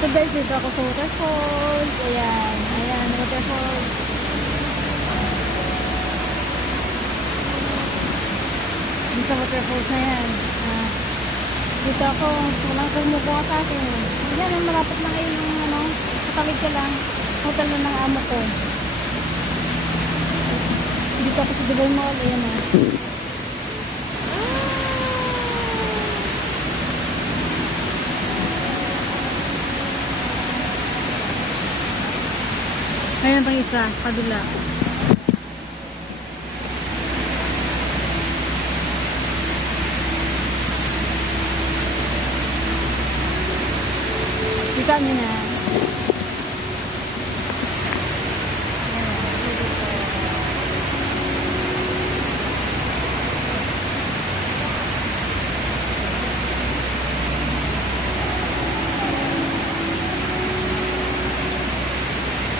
So guys, dito ako sa waterfalls. Ayan, ayan, waterfalls. Dito sa waterfalls na yan. Dito ako, walang kumukuha sa akin. Ayan, malapit lang kayo yung ano, katawid ka lang. Hotel na ng amo ko. Dito ako sa Dubai Mall. Ayan o. Ayan pang isa, kabila. Kita nyo na.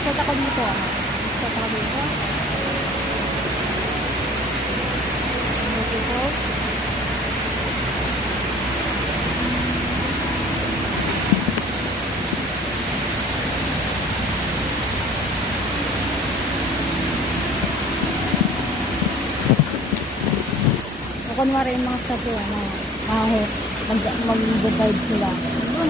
Set ako dito. Set ako dito. Dito. So, kunwari yung mga statue, mag-divide sila.